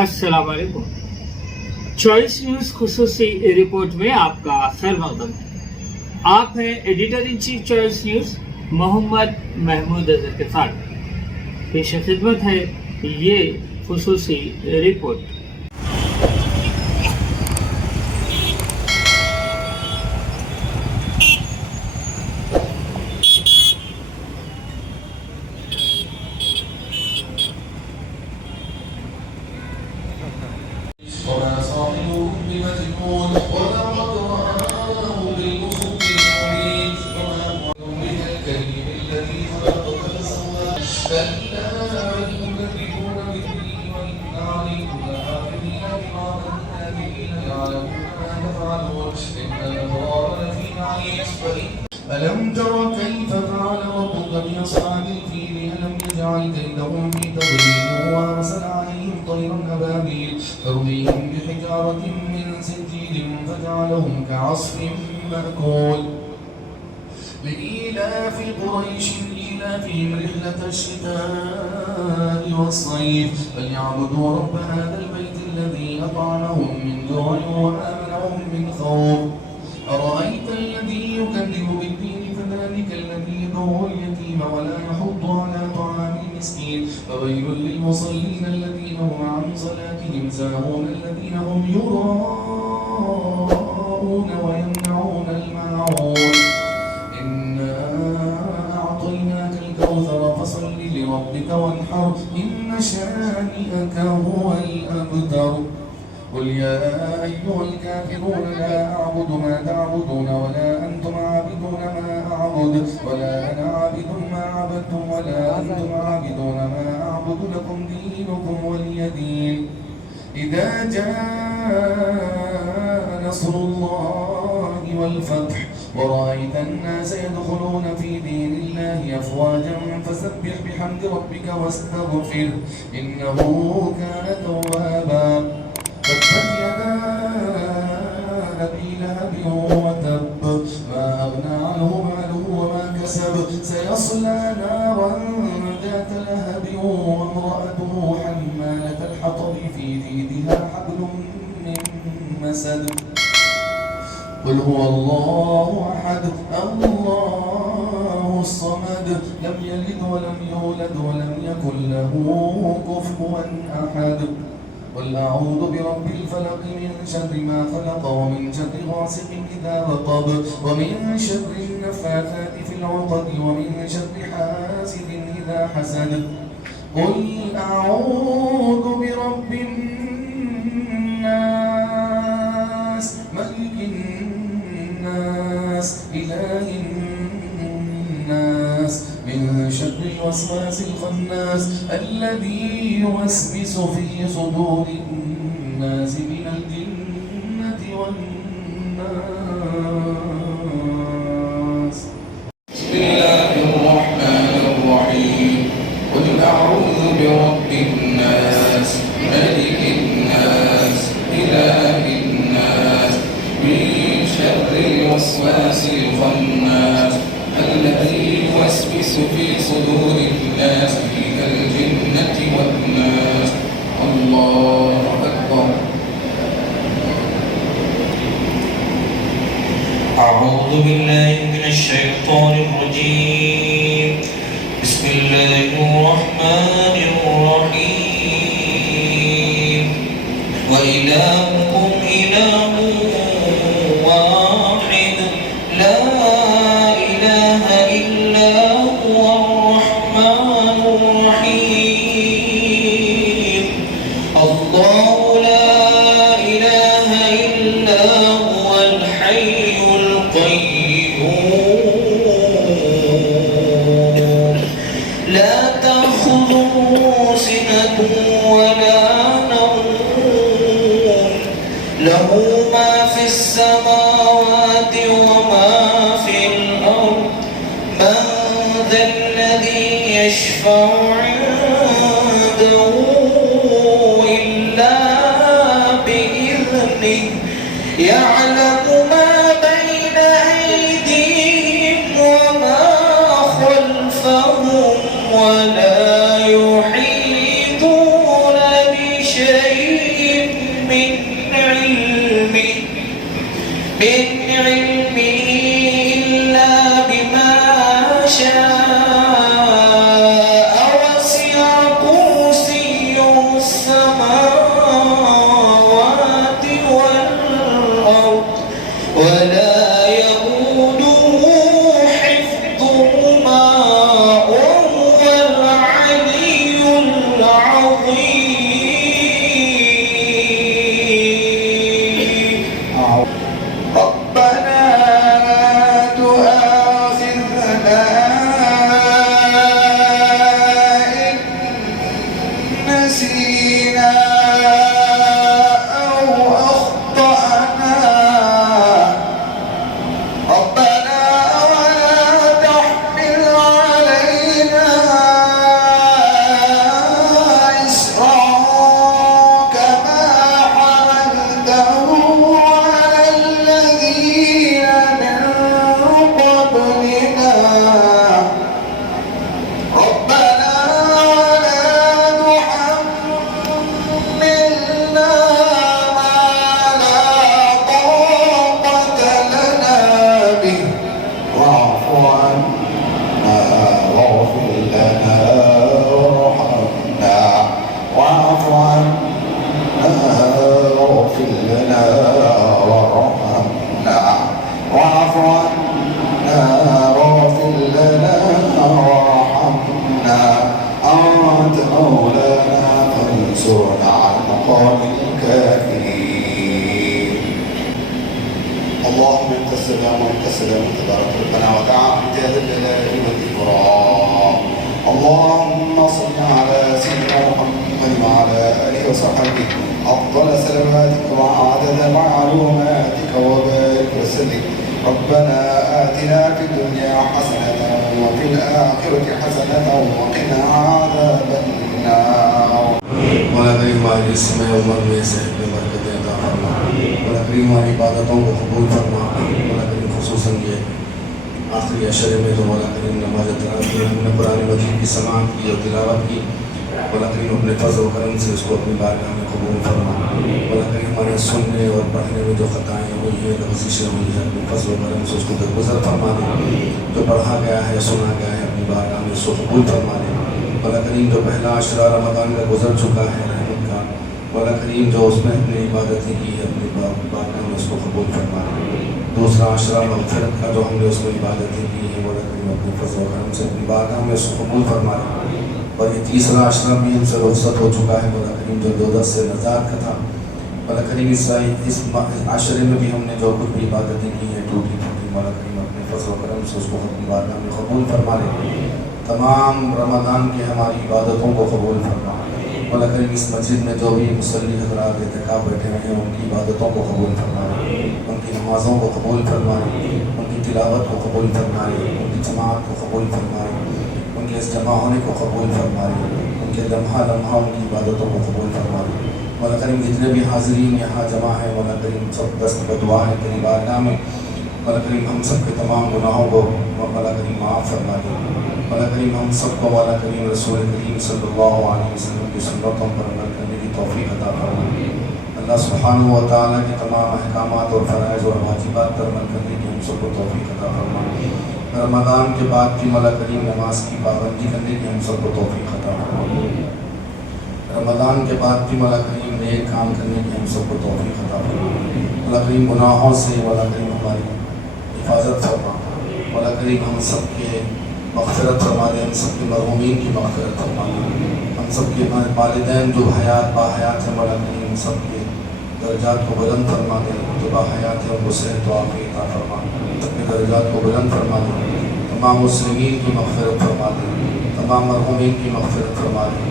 अस्सलाम वालेकुम। Choice news खुसूसी रिपोर्ट में आपका खैर मकदम है। आप हैं editor in chief choice news Mohammad Mahmood Azhar के साथ। पेश खिदमत है ये खुसूसी रिपोर्ट। وما صاحبهم بمجنون ولقد رآه بالأفق المبين وما قومك الكريم الذي خلقك فسوى كلا بل تكذبون بالدين وإن عليكم لحافظين كراما كاتبين يعلمون ما تفعلون إن الأبرار لفي نعيم ألم تر كيف فعل ربك بأصحاب الفيل ألم يجعل كيدهم في تضليل وأرسل عليهم طيرا أبابيل ترميهم بحجارة من سجيل فجعلهم كعصف مأكول لإيلاف قريش إيلافهم رحلة الشتاء والصيف فليعبدوا رب هذا البيت الذي أطعمهم من جوع وآمنهم من خوف أرأيت الذي يكذب بالدين فذلك الذي يدعو اليتيم ولا يحض على طعام المسكين فويل للمصلين الذين هم عن صلاتهم ساهون الذين هم يراءون ويمنعون الماعون إنا أعطيناك الكوثر فصل لربك وانحر إن شانئك هو الأبتر قل يا أيها الكافرون لا أعبد ما تعبدون ولا أنتم عابدون ما أعبد ولا أنا عابد ما عبدتم ولا أنتم عابدون ما أعبد لكم دينكم ولي دين إذا جاء نصر الله والفتح ورأيت الناس يدخلون في دين الله أفواجا فسبح بحمد ربك واستغفره إنه كان توابا تبت يدا أبي لهب وتب ما أغنى عنه ماله وما كسب سيصلى نارا ذات لهب وامرأته حمالة الحطب في جيدها حبل من مسد قل هو الله أحد الله الصمد لم يلد ولم يولد ولم يكن له كفوا أحد قل أعوذ برب الفلق من شر ما خلق ومن شر غاسق إذا وقب ومن شر النفاثات في العقد ومن شر حاسد إذا حسد قل أعوذ برب الناس ملك الناس إله الناس من شر الوسواس الخناس الذي يوسوس في صدور الناس من الجنة والناس بسم الله الرحمن الرحيم قل أعوذ برب الناس ملك الناس إله الناس من شر الوسواس الخناس الذي يوسوس في صدور الناس من الجنة والناس الله أكبر أعوذ بالله من الشيطان الرجيم بسم الله الرحمن الرحيم وإلهكم إله واحد لا إله إلا هو الرحمن الرحيم الله لا إله إلا هو الحي القيوم لا تأخذه سنة ولا نوم له ما في السماوات وما في الأرض من ذا الذي يشفع عنده إلا بإذنه يعلم ما بين أيديهم وما خلفهم ولا يحيطون بشيء شاء وسع كرسيه السماوات والأرض ولا يؤوده حفظهما وهو العلي العظيم. ربنا تؤاخذنا إن نسينا أو أخطأنا ربنا ولا تحمل علينا إصرا كما حملته على الذين من قبلنا ربنا ولا تحملنا ما لا طاقة لنا به واعف عنا واغفر لنا وارحمنا واعف عنا واغفر لنا وارحمنا واعف عنا واغفر لنا وارحمنا أنت مولانا فانصرنا على القوم الكافرين. اللهم انت السلام وانت السلام تبارك ربنا وتعالى جل الجلال والاكرام. اللهم صل على سيدنا محمد وعلى اله وصحبه افضل سلاماتك وعدد معلوماتك وبارك وسلم. ربنا آتنا في الدنيا حسنة وفي الآخرة حسنة وقنا عذاب النار. مولا کریم ہماری اس میں عمر میں صحت میں برکتیں عطا فرما. مولا کریم ہماری عبادتوں کو قبول فرما. مولا کریم خصوصاً یہ آخری عشرے میں تو مولا کریم نماز تراویح میں ہم نے قرآن مجید کی سماعت کی اور تلاوت کی. مولا کریم اپنے فضل و کرم سے اس کو اپنی بارگاہ میں قبول فرما. مولا کریم ہمارے سننے اور پڑھنے میں جو خطائیں ہوئی ہیں لغزشیں ہوئی ہیں اپنے فضل و کرم سے اس کو درگزر فرما دے. جو پڑھا گیا ہے سنا گیا ہے اپنی بارگاہ میں اس کو قبول فرما دے. مولا کریم جو پہلا عشرہ رمضان کا گزر چکا ہے رحمت کا مولا کریم جو اس میں اپنی عبادتیں کی ہے اپنی بارگاہ میں اس کو قبول فرما دے. دوسرا عشرہ مغفرت کا جو ہم نے اس میں عبادتیں کی ہیں مولا کریم اپنے فضل و کرم سے اپنی بارگاہ میں اس کو قبول فرما دے. اور یہ تیسرا عشرہ بھی ہم سے رخصت ہو چکا ہے مولا کریم جو دوزخ سے نجات کا تھا. مولا کریم اس عشرے میں بھی ہم نے جو کچھ بھی عبادتیں کی ہیں ٹوٹی پھوٹی مولا کریم اپنے فضل و کرم سے اس کو اپنی بارگاہ میں قبول فرما دے. تمام رمضان کی ہماری عبادتوں کو قبول فرما. مولا کریم اس مسجد میں جو بھی مصلی حضرات اعتکاف بیٹھے ہوئے ہیں ان کی عبادتوں کو قبول فرمائے. ان کی نمازوں کو قبول فرمائے. ان کی تلاوت کو قبول فرمائے. ان کی جماعت کو قبول فرمائے. ان کے اس جمع ہونے کو قبول فرمائے. ان کے لمحہ لمحہ ان کی عبادتوں کو قبول فرمائے. مولا کریم جتنے بھی حاضرین یہاں جمع ہیں مولا کریم سب دست بدعا ہے تیری بارگاہ میں. مولا کریم ہم سب کے تمام گناہوں کو مولا کریم معاف فرما دے. مولا کریم ہم سب کو مولا کریم رسول کریم صلی اللہ علیہ وسلم کی سنتوں پر عمل کرنے کی توفیق عطا فرما. اللہ سبحانہ و تعالیٰ کے تمام احکامات اور فرائض اور واجبات پر عمل کرنے کی ہم سب کو توفیق عطا فرما. رمضان کے بعد کی مولا کریم نماز کی پابندی کرنے کی ہم سب کو توفیق عطا فرما. رمضان کے بعد بھی مولا کریم نیک کام کرنے کی ہم سب کو توفیق عطا فرما. مولا کریم گناہوں سے مولا کریم ہماری حفاظت فرما. مولا کریم ہم سب کے مغفرت فرما دے. ہم سب کے مرحومین کی مغفرت فرما دے. ہم سب کے والدین جو حیات باحیات ہیں مولا کریم ہم سب کے درجات کو بلند فرما دے. جو باحیات ہیں ان کو صحت و عافیت عطا فرما. سب کے درجات کو بلند فرما دے. تمام مسلمین کی مغفرت فرما دے. تمام مرحومین کی مغفرت فرما دے.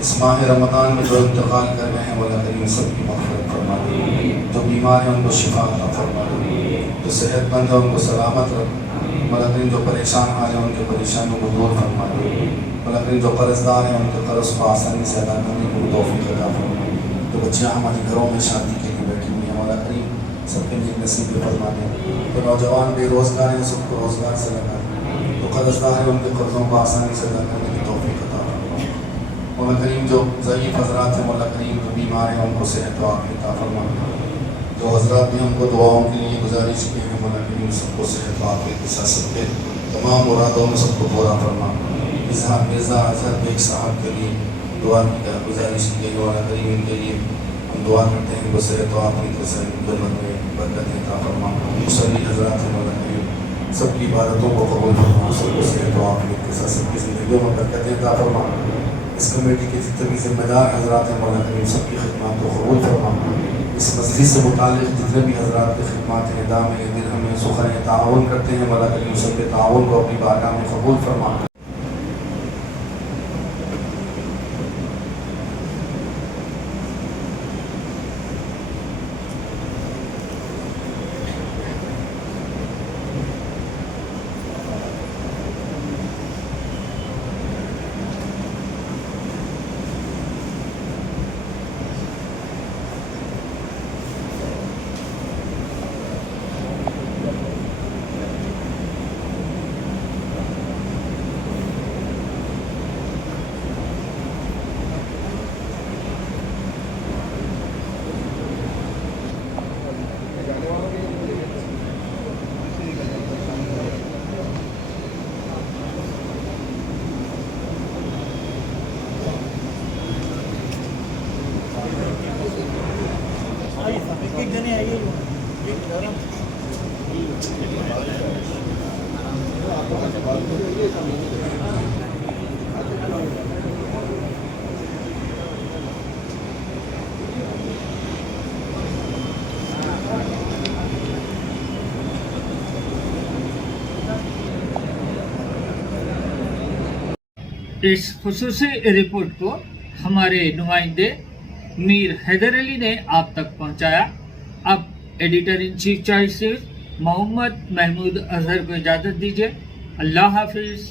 اس ماہ رمضان میں جو انتقال کر رہے ہیں مولا کریم سب کی مغفرت فرما دے. جو بیمار ہیں ان کو شفا عطا فرما دے. جو صحت مند ہیں ان کو سلامت رکھ. مولا کریم جو پریشان حال ہیں ان کے پریشانیوں کو دور فرما دے. مولا کریم جو قرض دار ہیں ان کے قرض کو آسانی سے ادا کرنے کو توفیق عطا فرما. جو بچیاں ہمارے گھروں میں شادی کے لیے بیٹھی ہوئی ہیں مولا کریم سب کے نیک نصیب فرما دے. جو نوجوان بے روزگار ہیں سب کو روزگار سے لگا دے. جو قرض دار ہیں ان کے قرضوں کو آسانی سے ادا کرنے کی توفیق عطا فرما. مولا کریم جو ضعیف حضرات ہیں مولا کریم جو بیمار ہیں ان کو صحت و عافیت عطا فرما. جو حضرات نے ہم کو دعاؤں کے لیے گزارش کی ہے مولا کریم سب کو صحت و عافیت کے ساتھ سب کے تمام مرادوں میں سب کو پورا فرما. مرزا اظہر بیگ صاحب کے لیے دعا کی گزارش کی گئی اور کریم کے لیے ہم دعا کرتے ہیں بسر تو آپ کی طرف خدمت میں برکت عطا فرما. مصلی حضرات مولانا سب کی عبادتوں کو قبول فرما. سب کو صحت تو آپ کے ساتھ سب کی زندگیوں میں برکت عطا فرما. اس کمیٹی کے جتنے بھی ذمہ دار حضرات ہیں مولانا کریم سب کی خدمات کو قبول فرما. اس مجلس سے متعلق جتنے بھی حضرات کی خدمات ہیں دام دن ہمیں سخن تعاون کرتے ہیں مولانا کریم سب کے تعاون کو اپنی بارگاہ میں قبول فرما. اس خصوصی رپورٹ کو ہمارے نمائندے میر حیدر علی نے آپ تک پہنچایا. اب ایڈیٹر ان چیف چوائس نیوز محمد محمود اظہر کو اجازت دیجیے. اللہ حافظ.